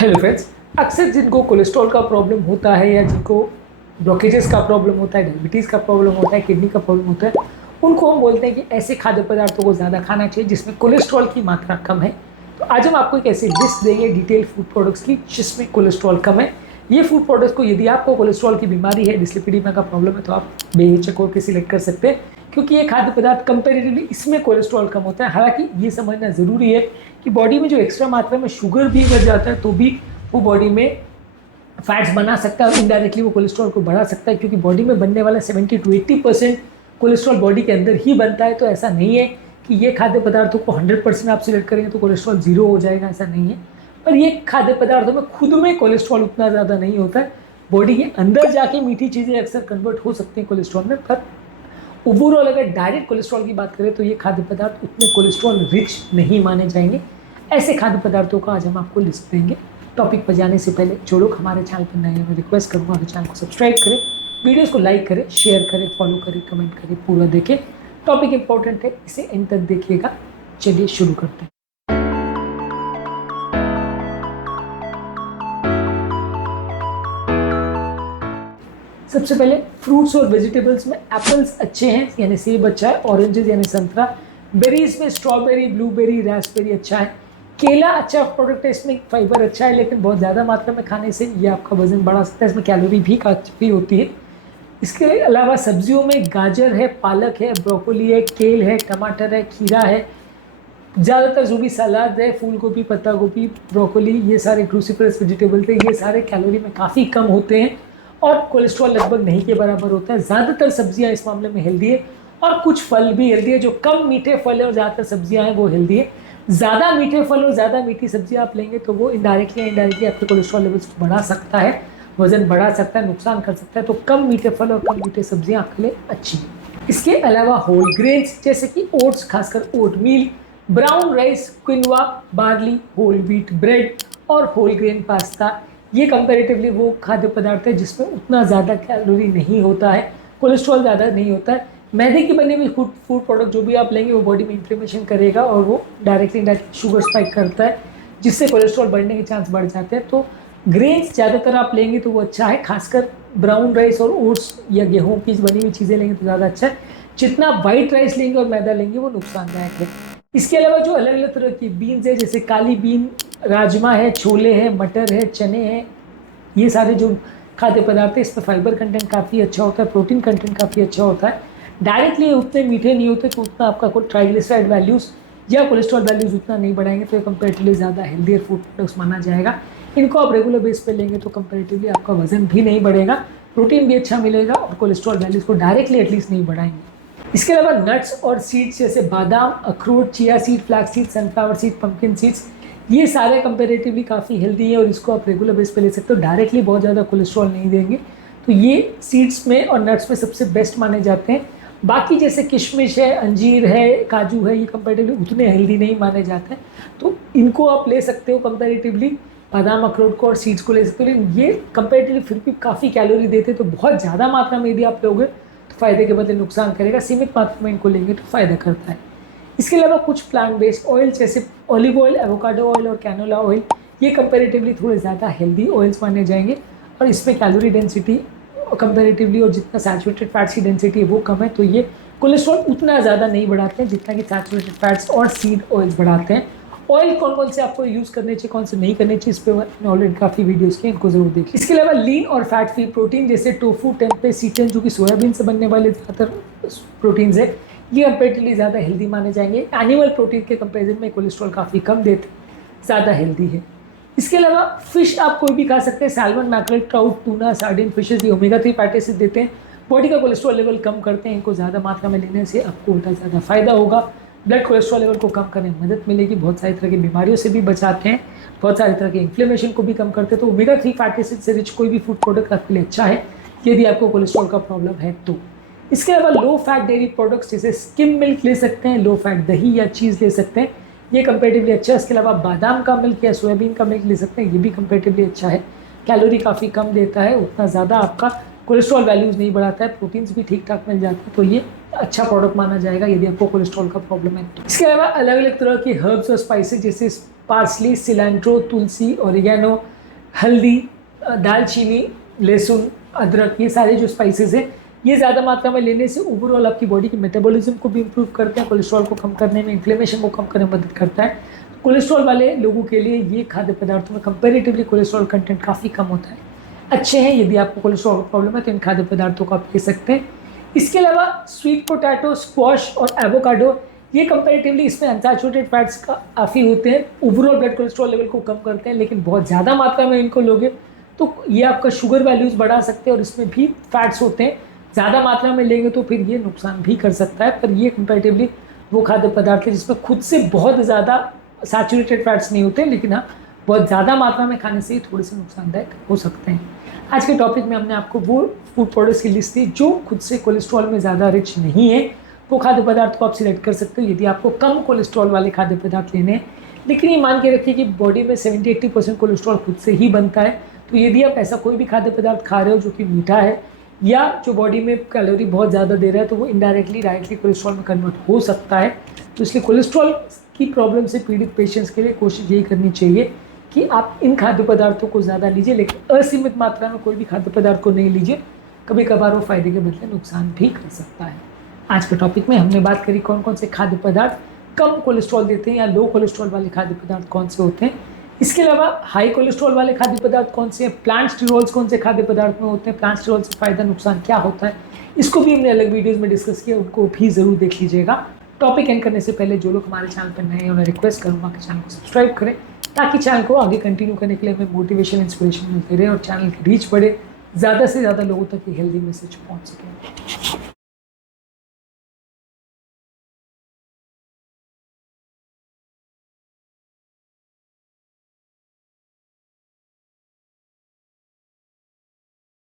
Hello friends, अक्सर जिनको cholesterol का प्रॉब्लम होता है या जिनको ब्लॉकेजेस का प्रॉब्लम होता है, डायबिटीज़ का प्रॉब्लम होता है, किडनी का प्रॉब्लम होता है, उनको हम बोलते हैं कि ऐसे खाद्य पदार्थों को ज़्यादा खाना चाहिए जिसमें कोलेस्ट्रॉल की मात्रा कम है। तो आज हम आपको एक ऐसी लिस्ट देंगे डिटेल फूड प्रोडक्ट्स की जिसमें कोलेस्ट्रॉल कम है। ये फूड प्रोडक्ट्स को यदि आपको कोलेस्ट्रॉल की बीमारी है, डिस्लिपिडीमिया का प्रॉब्लम है, तो आप बेहिचक होकर सिलेक्ट कर सकते हैं क्योंकि ये खाद्य पदार्थ कंपेरेटिवली इसमें कोलेस्ट्रॉल कम होता है। हालांकि ये समझना ज़रूरी है कि बॉडी में जो एक्स्ट्रा मात्रा में शुगर भी बढ़ जाता है तो भी वो बॉडी में फैट्स बना सकता है और इनडायरेक्टली वो कोलेस्ट्रॉल को बढ़ा सकता है, क्योंकि बॉडी में बनने वाला 70 to 80% कोलेस्ट्रॉल बॉडी के अंदर ही बनता है। तो ऐसा नहीं है कि ये खाद्य पदार्थों को 100% आप सिलेक्ट करेंगे तो कोलेस्ट्रॉल जीरो हो जाएगा, ऐसा नहीं है। पर ये खाद्य पदार्थों में खुद में कोलेस्ट्रॉल उतना ज़्यादा नहीं होता है। बॉडी के अंदर जाके मीठी चीज़ें अक्सर कन्वर्ट हो सकती हैं कोलेस्ट्रॉल में, पर ओवरऑल अगर डायरेक्ट कोलेस्ट्रॉल की बात करें तो ये खाद्य पदार्थ उतने कोलेस्ट्रॉल रिच नहीं माने जाएंगे। ऐसे खाद्य पदार्थों का आज हम आपको लिस्ट देंगे। टॉपिक पर जाने से पहले जो लोग हमारे चैनल पर नए हैं, मैं रिक्वेस्ट करूँगा कि चैनल को सब्सक्राइब करें, वीडियोस को लाइक करें, शेयर करें, फॉलो करें, कमेंट करें, पूरा देखें। टॉपिक इंपॉर्टेंट है, इसे एंड तक देखिएगा। चलिए शुरू करते हैं। सबसे पहले फ्रूट्स और वेजिटेबल्स में एप्पल्स अच्छे हैं, यानी सेब अच्छा है, ऑरेंजेस यानी संतरा, बेरीज में स्ट्रॉबेरी, ब्लूबेरी, रास्पबेरी अच्छा है, केला अच्छा प्रोडक्ट है, इसमें फाइबर अच्छा है, लेकिन बहुत ज़्यादा मात्रा में खाने से ये आपका वजन बढ़ा सकता है, इसमें कैलोरी भी काफ़ी होती है। इसके अलावा सब्जियों में गाजर है, पालक है, ब्रोकोली है, केल है, टमाटर है, खीरा है, ज़्यादातर जो भी सलाद है, फूल गोभी, पत्ता गोभी, ब्रोकोली, ये सारे क्रूसीफरस वेजिटेबल थे, ये सारे कैलोरी में काफ़ी कम होते हैं और कोलेस्ट्रॉल लगभग नहीं के बराबर होता है। ज़्यादातर सब्जियां इस मामले में हेल्दी है और कुछ फल भी हेल्दी है। जो कम मीठे फल है और ज़्यादातर सब्जियां हैं वो हेल्दी है। ज़्यादा मीठे फल और ज़्यादा मीठी सब्जियां आप लेंगे तो वो इनडायरेक्टली आपके कोलेस्ट्रॉल लेवल्स को बढ़ा सकता है, वजन बढ़ा सकता है, नुकसान कर सकता है। तो कम मीठे फल और कम मीठे सब्जियां आपके लिए अच्छी है। इसके अलावा होल ग्रेन्स जैसे कि ओट्स, खासकर oatmeal, brown rice, quinoa, barley, whole wheat bread और होल ग्रेन पास्ता, ये कंपैरेटिवली वो खाद्य पदार्थ है जिसमें उतना ज़्यादा कैलोरी नहीं होता है, कोलेस्ट्रॉल ज़्यादा नहीं होता है। मैदे की बनी हुई फूड प्रोडक्ट जो भी आप लेंगे वो बॉडी में इन्फ्लेमेशन करेगा और वो डायरेक्टली शुगर स्पाइक करता है, जिससे कोलेस्ट्रॉल बढ़ने के चांस बढ़ जाते हैं। तो ग्रेन्स ज़्यादातर आप लेंगे तो वो अच्छा है, खासकर ब्राउन राइस और ओट्स या गेहूँ की बनी हुई चीज़ें लेंगे तो ज़्यादा अच्छा है। जितना वाइट राइस लेंगे और मैदा लेंगे वो नुकसानदायक है। इसके अलावा जो अलग अलग तरह की बीन्स है, जैसे काली बीन, राजमा है, छोले हैं, मटर है, चने हैं, ये सारे जो खाद्य पदार्थ है इसमें फाइबर कंटेंट काफ़ी अच्छा होता है, प्रोटीन कंटेंट काफ़ी अच्छा होता है। डायरेक्टली उतने मीठे नहीं होते तो उतना आपका ट्राइग्लिसराइड वैल्यूज़ या कोलेस्ट्रॉल वैल्यूज़ उतना नहीं बढ़ाएंगे, तो ये कंपेरेटिवली ज़्यादा हेल्दियर फूड प्रोडक्ट्स माना जाएगा। इनको आप रेगुलर बेस पे लेंगे तो कंपेरेटिवली आपका वजन भी नहीं बढ़ेगा, प्रोटीन भी अच्छा मिलेगा और कोलेस्ट्रॉल वैल्यूज़ को डायरेक्टली एटलीस्ट नहीं बढ़ाएंगे। इसके अलावा नट्स और सीड्स जैसे बादाम, अखरोट, chia seed, flax seed, sunflower seed, pumpkin seeds, ये सारे कंपेरेटिवली काफ़ी हेल्दी है और इसको आप रेगुलर बेस पे ले सकते हो, डायरेक्टली बहुत ज़्यादा कोलेस्ट्रॉल नहीं देंगे। तो ये सीड्स में और नट्स में सबसे बेस्ट माने जाते हैं। बाकी जैसे किशमिश है, अंजीर है, काजू है, ये कंपेरेटिवली उतने हेल्दी नहीं माने जाते हैं, तो इनको आप ले सकते हो कंपेरेटिवली, बादाम, अखरोट को और सीड्स को ले सकते हो। लेकिन ये कंपेरेटिवली फिर भी काफ़ी कैलोरी देते हैं, तो बहुत ज़्यादा मात्रा में यदि आप लोगे तो फ़ायदे के बदले नुकसान करेगा। सीमित मात्रा में इनको लेंगे तो फ़ायदा करता है। इसके अलावा कुछ प्लांट बेस्ड ऑयल जैसे ऑलिव ऑयल, एवोकाडो ऑयल और कैनोला ऑयल, ये कंपेरेटिवली थोड़े ज़्यादा हेल्दी ऑयल्स माने जाएंगे और इसमें कैलोरी डेंसिटी कंपेरेटिवली और जितना सैचुरेटेड फैट्स की डेंसिटी है वो कम है, तो ये कोलेस्ट्रॉल उतना ज़्यादा नहीं बढ़ाते हैं जितना कि सैचुरेटेड फैट्स और सीड ऑयल्स बढ़ाते हैं। ऑयल कौन कौन से आपको यूज़ करने चाहिए, कौन से नहीं करने चाहिए, इस पर मैंने ऑलरेडी काफ़ी वीडियोस किए, इनको जरूर देखिए। इसके अलावा लीन और फैट फ्री प्रोटीन जैसे टोफू, टेम्पे, सीटन, जो कि सोयाबीन से बनने वाले ज़्यादातर प्रोटीन्स है, ये कंपेरेटिवली ज़्यादा हेल्दी माने जाएंगे। एनिमल प्रोटीन के कंपेरिजन में कोलेस्ट्रॉल काफ़ी कम देते, ज़्यादा हेल्दी है। इसके अलावा फिश आप कोई भी खा सकते हैं, salmon, mackerel, trout, tuna, sardine fishes, ये ओमेगा 3 फैटी एसिड देते हैं, बॉडी का कोलेस्ट्रॉल लेवल कम करते हैं। इनको ज़्यादा मात्रा में लेने से आपको उल्टा ज़्यादा फायदा होगा, ब्लड कोलेस्ट्रॉल लेवल को कम करने में मदद मिलेगी, बहुत सारी तरह की बीमारियों से भी बचाते हैं, बहुत सारी तरह के इन्फ्लेमेशन को भी कम करते हैं। तो ओमेगा 3 फैटी एसिड से रिच कोई भी फूड प्रोडक्ट आपके लिए अच्छा है यदि आपको कोलेस्ट्रॉल का प्रॉब्लम है तो। इसके अलावा लो फैट डेयरी प्रोडक्ट्स जैसे स्किम मिल्क ले सकते हैं, लो फैट दही या चीज़ ले सकते हैं, ये कंपेरेटिवली अच्छा है। इसके अलावा बादाम का मिल्क या सोयाबीन का मिल्क ले सकते हैं, ये भी कंपेरेटिवली अच्छा है, कैलोरी काफ़ी कम देता है, उतना ज़्यादा आपका कोलेस्ट्रॉल वैल्यूज़ नहीं बढ़ाता है, प्रोटीन्स भी ठीक ठाक मिल जाते हैं, तो ये अच्छा प्रोडक्ट माना जाएगा यदि आपको कोलेस्ट्रॉल का प्रॉब्लम है। इसके अलावा अलग अलग तरह की हर्ब्स और स्पाइसेस जैसे पार्सली, सिलेंट्रो, तुलसी, ओरिगेनो, हल्दी, दालचीनी, लहसुन, अदरक, ये सारे जो स्पाइसेस हैं ये ज़्यादा मात्रा में लेने से ओवरऑल आपकी बॉडी के मेटाबॉलिज्म को भी इम्प्रूव करते हैं, कोलेस्ट्रॉल को कम करने में, इन्फ्लेमेशन को कम करने में मदद करता है। कोलेस्ट्रॉल वाले लोगों के लिए ये खाद्य पदार्थों में कंपैरेटिवली कोलेस्ट्रॉल कंटेंट काफ़ी कम होता है, अच्छे हैं। यदि आपको कोलेस्ट्रॉल प्रॉब्लम है तो इन खाद्य पदार्थों को आप ले सकते हैं। इसके अलावा स्वीट पोटैटो, स्क्वाश और एवोकाडो, ये कंपैरेटिवली इसमें अनसैचुरेटेड फैट्स काफ़ी होते हैं, ओवरऑल ब्लड कोलेस्ट्रॉल लेवल को कम करते हैं, लेकिन बहुत ज़्यादा मात्रा में इनको लोगे तो ये आपका शुगर वैल्यूज़ बढ़ा सकते हैं और इसमें भी फैट्स होते हैं। ज़्यादा मात्रा में लेंगे तो फिर ये नुकसान भी कर सकता है, पर ये कंपैरेटिवली वो खाद्य पदार्थ है जिसमें खुद से बहुत ज़्यादा सैचुरेटेड फैट्स नहीं होते, लेकिन हाँ बहुत ज़्यादा मात्रा में खाने से थोड़े से नुकसानदायक हो सकते हैं। आज के टॉपिक में हमने आपको वो फूड प्रोडक्ट्स की लिस्ट दी जो खुद से कोलेस्ट्रॉल में ज़्यादा रिच नहीं है, वो खाद्य पदार्थ को आप सिलेक्ट कर सकते हो यदि आपको कम कोलेस्ट्रॉल वाले खाद्य पदार्थ लेने हैं। लेकिन ये मान के रखिए कि बॉडी में 70-80% कोलेस्ट्रॉल खुद से ही बनता है, तो यदि आप ऐसा कोई भी खाद्य पदार्थ खा रहे हो जो कि मीठा है या जो बॉडी में कैलोरी बहुत ज़्यादा दे रहा है, तो वो इनडायरेक्टली डायरेक्टली कोलेस्ट्रॉल में कन्वर्ट हो सकता है। तो इसलिए कोलेस्ट्रॉल की प्रॉब्लम से पीड़ित पेशेंट्स के लिए कोशिश यही करनी चाहिए कि आप इन खाद्य पदार्थों को ज़्यादा लीजिए, लेकिन असीमित मात्रा में कोई भी खाद्य पदार्थ को नहीं लीजिए, कभी कभार वो फायदे के बदले नुकसान भी कर सकता है। आज के टॉपिक में हमने बात करी कौन कौन से खाद्य पदार्थ कम कोलेस्ट्रॉल देते हैं या लो कोलेस्ट्रॉल वाले खाद्य पदार्थ कौन से होते हैं। इसके अलावा हाई कोलेस्ट्रॉल वाले खाद्य पदार्थ कौन से हैं, प्लांट स्टेरॉल्स कौन से खाद्य पदार्थ में होते हैं, प्लांट स्टेरॉल से फ़ायदा नुकसान क्या होता है, इसको भी हमने अलग वीडियोज़ में डिस्कस किया, उनको भी ज़रूर देख लीजिएगा। टॉपिक एंड करने से पहले जो लोग हमारे चैनल पर नए हैं उन्हें रिक्वेस्ट करूँगा कि चैनल को सब्सक्राइब करें, ताकि चैनल को आगे कंटिन्यू करने के लिए हमें मोटिवेशन, इंस्पिरेशन मिलते रहे और चैनल की रीच बढ़े, ज़्यादा से ज़्यादा लोगों तक ये हेल्दी मैसेज पहुँच सके।